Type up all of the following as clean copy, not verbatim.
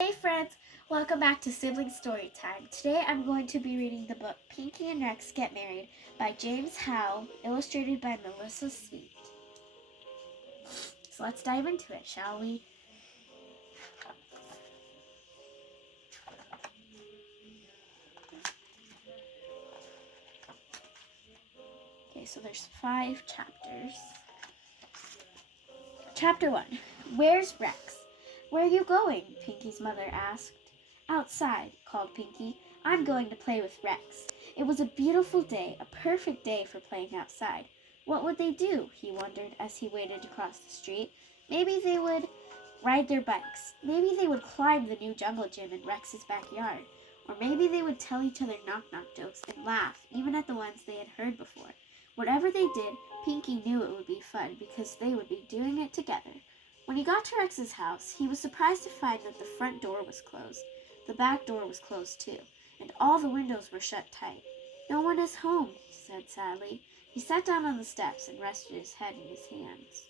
Hey friends, welcome back to Sibling Story Time. Today I'm going to be reading the book Pinky and Rex Get Married by James Howe, illustrated by Melissa Sweet. So let's dive into it, shall we? Okay, so there's 5 chapters. Chapter 1. Where's Rex? Where are you going? Pinky's mother asked. Outside, called Pinky. I'm going to play with Rex. It was a beautiful day, a perfect day for playing outside. What would they do? He wondered as he waited across the street. Maybe they would ride their bikes. Maybe they would climb the new jungle gym in Rex's backyard. Or maybe they would tell each other knock-knock jokes and laugh, even at the ones they had heard before. Whatever they did, Pinky knew it would be fun because they would be doing it together. When he got to Rex's house, he was surprised to find that the front door was closed. The back door was closed too, and all the windows were shut tight. No one is home, he said sadly. He sat down on the steps and rested his head in his hands.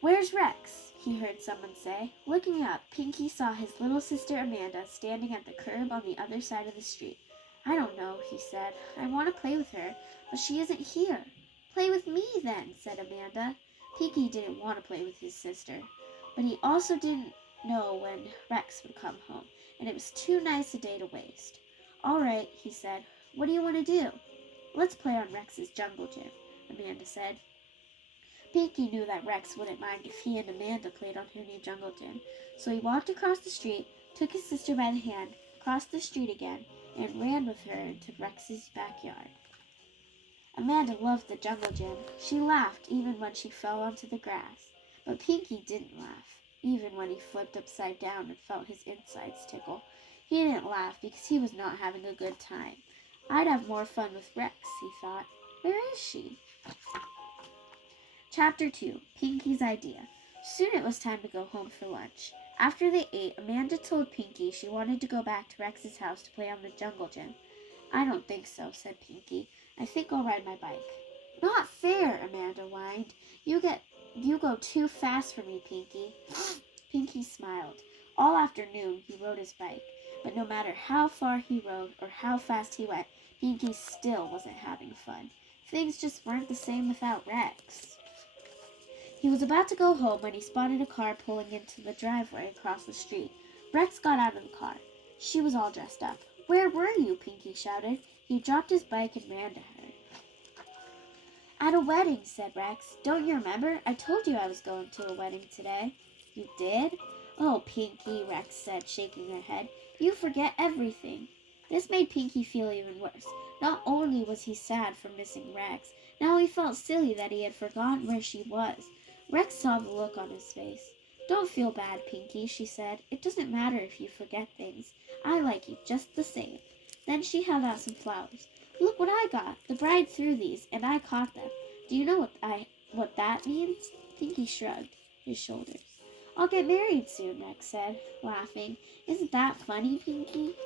Where's Rex? He heard someone say. Looking up, Pinky saw his little sister Amanda standing at the curb on the other side of the street. I don't know, he said. I want to play with her, but she isn't here. Play with me, then, said Amanda. Pinky didn't want to play with his sister, but he also didn't know when Rex would come home, and it was too nice a day to waste. All right, he said. What do you want to do? Let's play on Rex's jungle gym, Amanda said. Pinky knew that Rex wouldn't mind if he and Amanda played on her new jungle gym, so he walked across the street, took his sister by the hand, crossed the street again, and ran with her into Rex's backyard. Amanda loved the jungle gym. She laughed even when she fell onto the grass, but Pinky didn't laugh, even when he flipped upside down and felt his insides tickle. He didn't laugh because he was not having a good time. I'd have more fun with Rex, he thought. Where is she? Chapter 2. Pinky's Idea. Soon it was time to go home for lunch. After they ate, Amanda told Pinky she wanted to go back to Rex's house to play on the jungle gym. I don't think so, said Pinky. I think I'll ride my bike. Not fair, Amanda whined. You go too fast for me, Pinky. Pinky smiled. All afternoon he rode his bike, but no matter how far he rode or how fast he went, Pinky still wasn't having fun. Things just weren't the same without Rex. He was about to go home when he spotted a car pulling into the driveway across the street. Rex got out of the car. She was all dressed up. Where were you? Pinky shouted. He dropped his bike and ran to her. At a wedding, said Rex. Don't you remember? I told you I was going to a wedding today. You did? Oh, Pinky, Rex said, shaking her head. You forget everything. This made Pinky feel even worse. Not only was he sad for missing Rex, now he felt silly that he had forgotten where she was. Rex saw the look on his face. Don't feel bad, Pinky, she said. It doesn't matter if you forget things. I like you just the same. Then she held out some flowers. Look what I got. The bride threw these, and I caught them. Do you know what that means? Pinky shrugged his shoulders. I'll get married soon, Rex said, laughing. Isn't that funny, Pinky?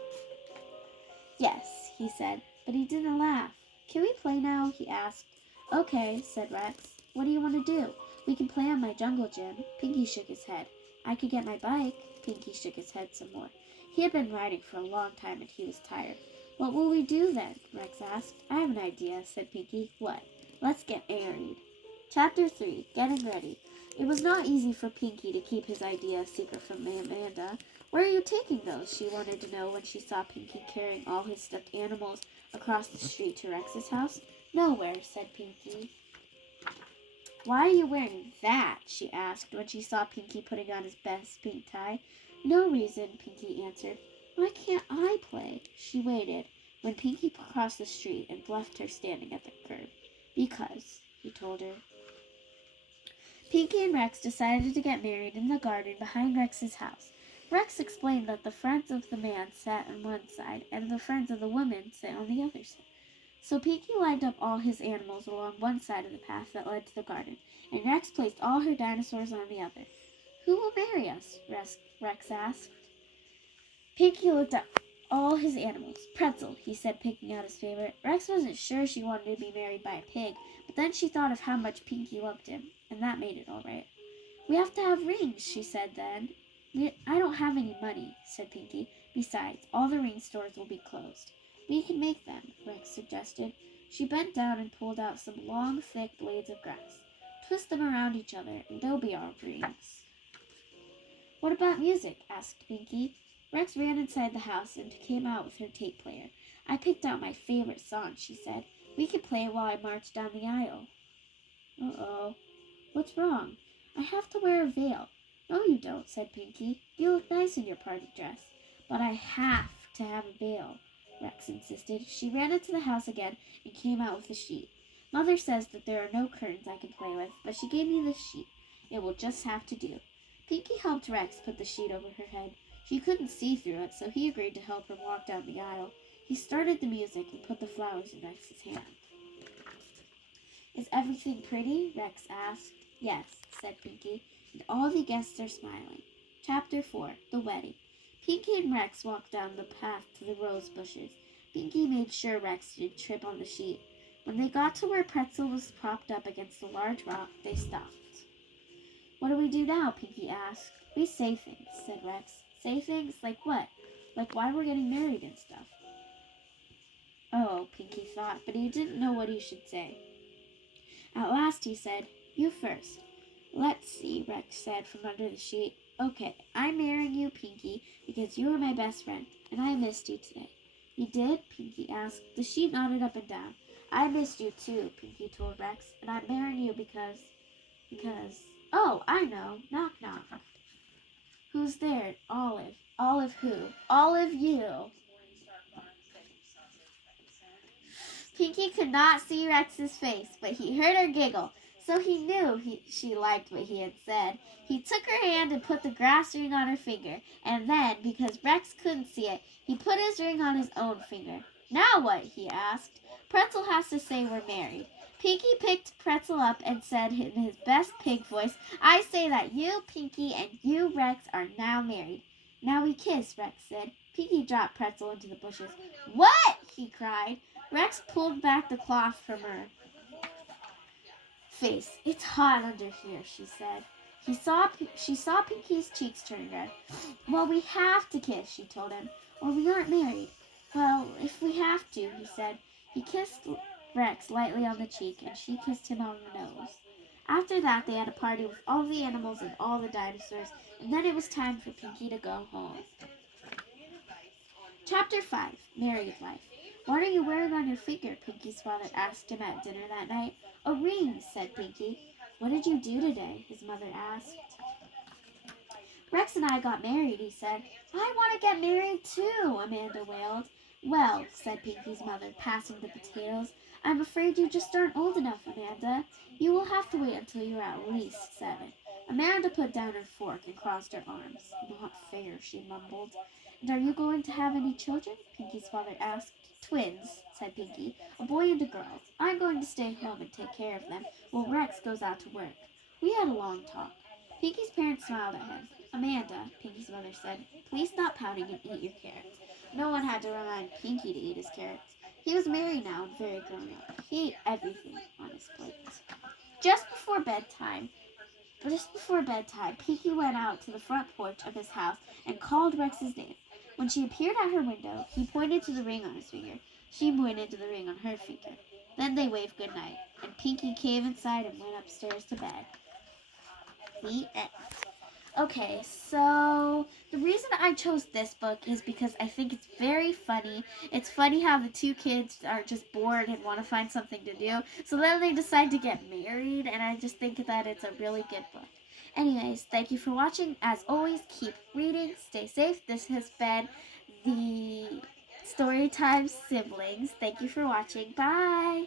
Yes, he said, but he didn't laugh. Can we play now? He asked. Okay, said Rex. What do you want to do? We can play on my jungle gym. Pinky shook his head. I could get my bike. Pinky shook his head some more. He had been riding for a long time and he was tired. What will we do then? Rex asked. I have an idea, said Pinky. What? Let's get married. Chapter 3. Getting Ready. It was not easy for Pinky to keep his idea a secret from Amanda. Where are you taking those? She wanted to know when she saw Pinky carrying all his stuffed animals across the street to Rex's house. Nowhere, said Pinky. Why are you wearing that? She asked when she saw Pinky putting on his best pink tie. No reason, Pinky answered. Why can't I play? She waited when Pinky crossed the street and left her standing at the curb. Because, he told her. Pinky and Rex decided to get married in the garden behind Rex's house. Rex explained that the friends of the man sat on one side and the friends of the woman sat on the other side. So Pinky lined up all his animals along one side of the path that led to the garden, and Rex placed all her dinosaurs on the other. Who will marry us? Rex asked. Pinky looked at all his animals. Pretzel, he said, picking out his favorite. Rex wasn't sure she wanted to be married by a pig, but then she thought of how much Pinky loved him, and that made it all right. We have to have rings, she said then. I don't have any money, said Pinky. Besides, all the ring stores will be closed. We can make them, Rex suggested. She bent down and pulled out some long, thick blades of grass. Twist them around each other, and they'll be our rings. What about music? Asked Pinky. Rex ran inside the house and came out with her tape player. I picked out my favorite song, she said. We could play it while I march down the aisle. Uh-oh. What's wrong? I have to wear a veil. No, you don't, said Pinky. You look nice in your party dress. But I have to have a veil, Rex insisted. She ran into the house again and came out with a sheet. Mother says that there are no curtains I can play with, but she gave me this sheet. It will just have to do. Pinky helped Rex put the sheet over her head. She couldn't see through it, so he agreed to help her walk down the aisle. He started the music and put the flowers in Rex's hand. Is everything pretty? Rex asked. Yes, said Pinky, and all the guests are smiling. Chapter 4, The Wedding. Pinky and Rex walked down the path to the rose bushes. Pinky made sure Rex didn't trip on the sheet. When they got to where Pretzel was propped up against a large rock, they stopped. What do we do now? Pinky asked. We say things, said Rex. Say things? Like what? Like why we're getting married and stuff. Oh, Pinky thought, but he didn't know what he should say. At last he said, You first. Let's see, Rex said from under the sheet. Okay, I'm marrying you, Pinky, because you were my best friend, and I missed you today. You did? Pinky asked. The sheet nodded up and down. I missed you too, Pinky told Rex, and I'm marrying you because... Oh, I know. Knock, knock. Who's there? Olive. Olive who? Olive you. Pinky could not see Rex's face, but he heard her giggle, so he knew she liked what he had said. He took her hand and put the grass ring on her finger, and then, because Rex couldn't see it, he put his ring on his own finger. Now what? He asked. Pretzel has to say we're married. Pinky picked Pretzel up and said in his best pig voice, I say that you, Pinky, and you, Rex, are now married. Now we kiss, Rex said. Pinky dropped Pretzel into the bushes. What? He cried. Rex pulled back the cloth from her face. It's hot under here, she said. She saw Pinky's cheeks turn red. Well, we have to kiss, she told him, or we aren't married. Well, if we have to, he said. He kissed Rex lightly on the cheek, and she kissed him on the nose. After that, they had a party with all the animals and all the dinosaurs, and then it was time for Pinky to go home. Chapter 5, Married Life. What are you wearing on your finger? Pinky's father asked him at dinner that night. A ring, said Pinky. What did you do today? His mother asked. Rex and I got married, he said. I want to get married too, Amanda wailed. Well, said Pinky's mother, passing the potatoes, I'm afraid you just aren't old enough, Amanda. You will have to wait until you're at least 7. Amanda put down her fork and crossed her arms. Not fair, she mumbled. And are you going to have any children? Pinky's father asked. Twins, said Pinky, a boy and a girl. I'm going to stay home and take care of them while Rex goes out to work. We had a long talk. Pinky's parents smiled at him. Amanda, Pinky's mother said, please stop pouting and eat your carrots. No one had to remind Pinky to eat his carrots. He was married now and very grown up. He ate everything on his plate. Just before bedtime, Pinky went out to the front porch of his house and called Rex's name. When she appeared at her window, he pointed to the ring on his finger. She pointed to the ring on her finger. Then they waved goodnight, and Pinky came inside and went upstairs to bed. The end. Okay, so the reason I chose this book is because I think it's very funny. It's funny how the two kids are just bored and want to find something to do. So then they decide to get married, and I just think that it's a really good book. Anyways, thank you for watching. As always, keep reading. Stay safe. This has been the Storytime Siblings. Thank you for watching. Bye!